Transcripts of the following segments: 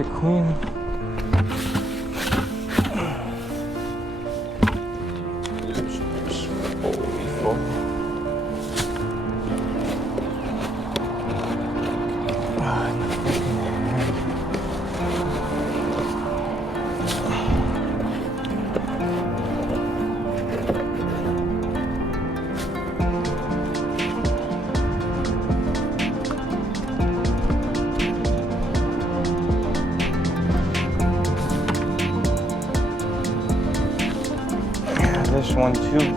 it clean. This one too.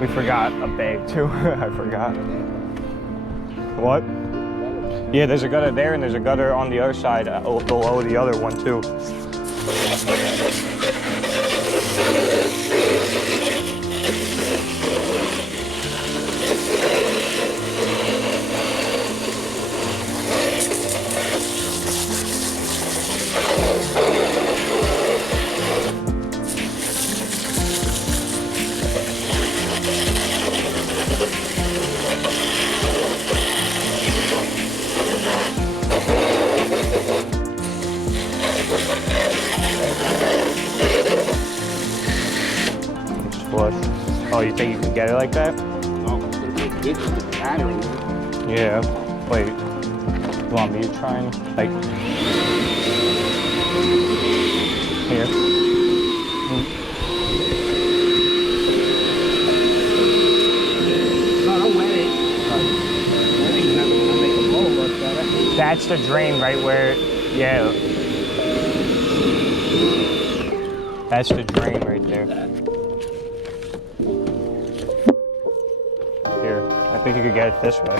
We forgot a bag too. I forgot. What? Yeah, there's a gutter there and there's a gutter on the other side below the other one too. Oh, you think you can get it like that? No, it's gonna be a ditch with the battery. Yeah. Wait. You want me to try and like here? No, don't wet it. Wetting's not gonna make a bowl look better. That's the drain right where, yeah. That's the drain right there. Here, I think you could get it this way.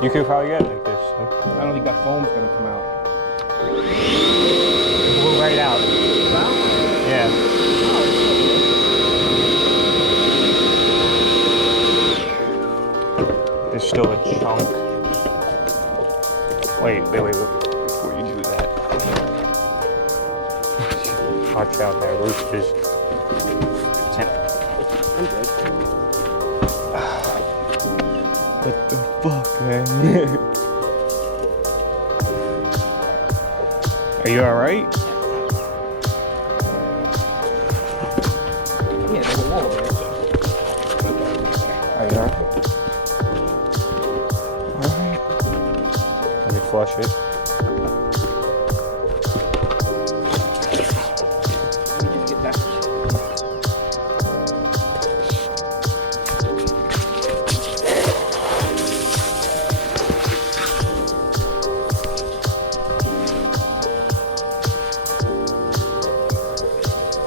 You could probably get it like this. I don't think that foam's gonna come out. It blew right out. Well? Yeah. There's still a chunk. Wait. Before you do that. Watch out there, roosters. I'm good. What the fuck, man? Are you alright? Yeah, there's a wall there. Are you alright? Alright. Let me flush it. Let me just get that.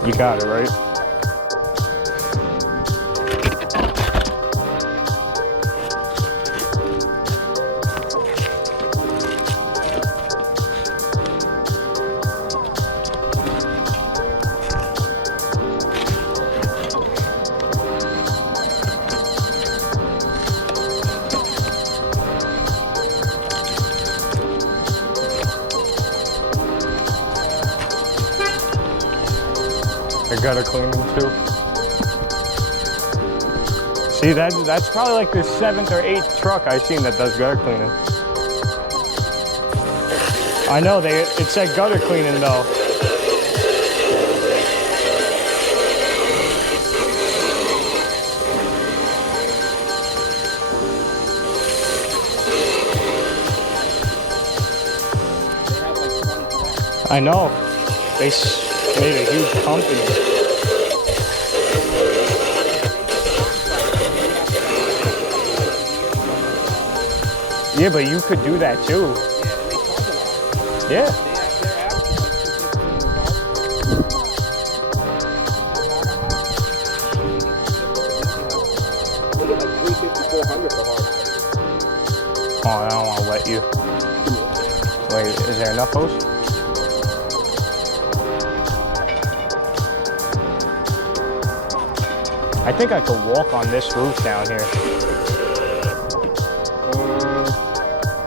You got it, right? I gotta clean them too. See, that's probably like the 7th or 8th truck I've seen that does gutter cleaning. I know, it said gutter cleaning though. I know. They made a huge company. Yeah, but you could do that too. Yeah. Oh, I don't want to wet you. Wait, is there enough hose? I think I could walk on this roof down here.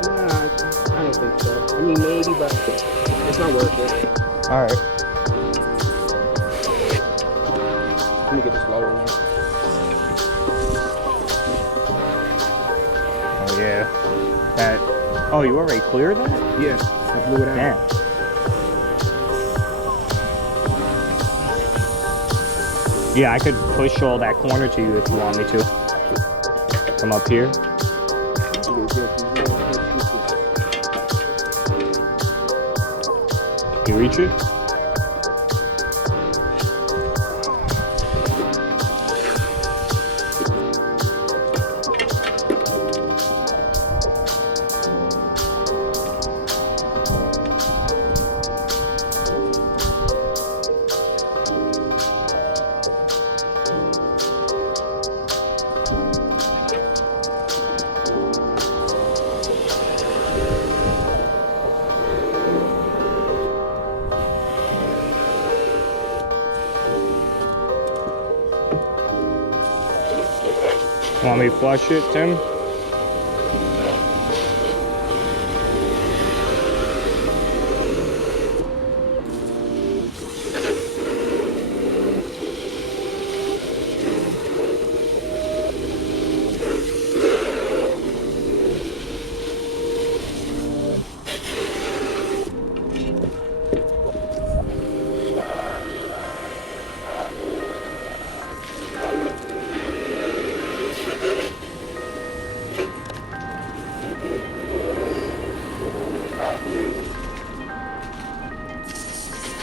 Nah, I don't think so. I mean, maybe, but it's not worth it. All right. Let me get this lower one. Oh yeah. That. Oh, you already cleared that? Yeah, I blew it out. Damn. Yeah, I could push all that corner to you if you want me to. Come up here. You reach it? Want me to flush it, Tim?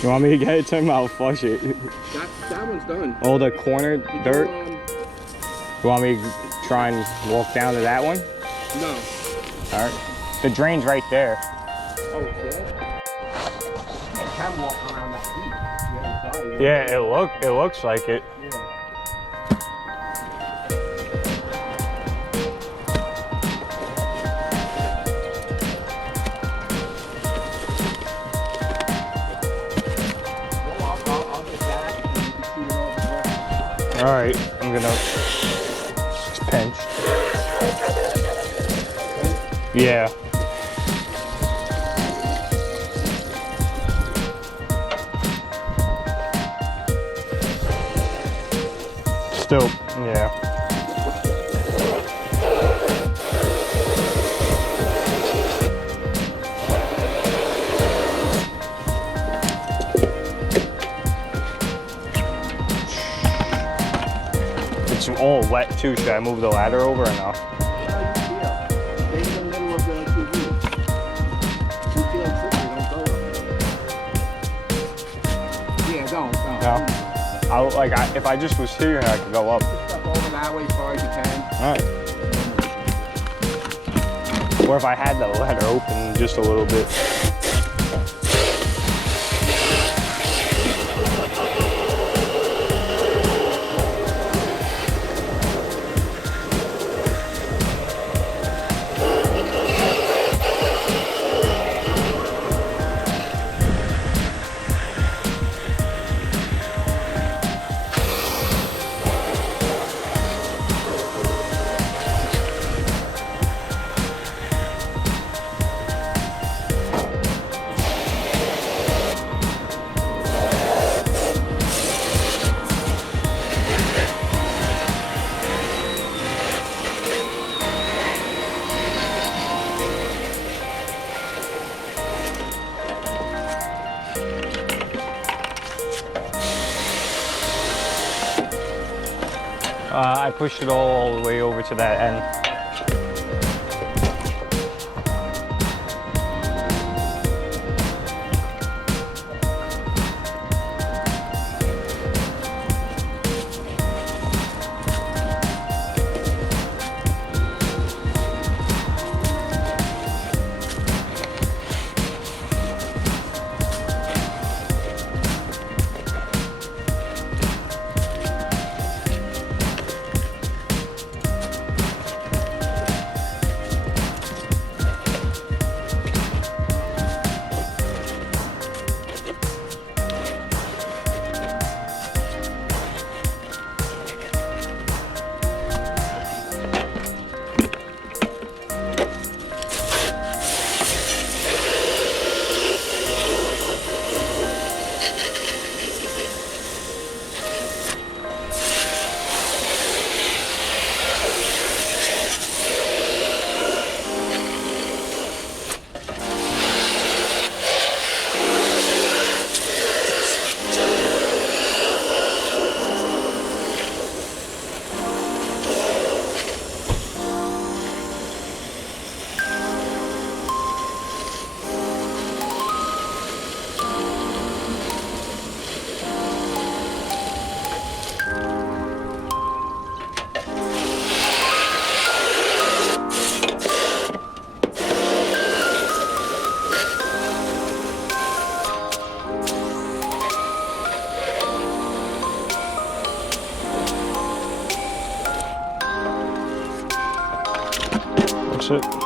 You want me to get it, Tim? I'll flush it. That one's done. All the corner dirt? You want me to try and walk down to that one? No. All right. The drain's right there. Oh, yeah? You can walk around that deep. Yeah, it looks like it. Yeah. All right, I'm gonna pinch. Yeah. Still, yeah. It's all wet too. Should I move the ladder over or no? Stay in the middle of the TV. You feel slippery, don't go. Yeah, don't. No. If I just was here, I could go up. Just step over that way as far as you can. All right. Or if I had the ladder open just a little bit. I pushed it all the way over to that end. That's it.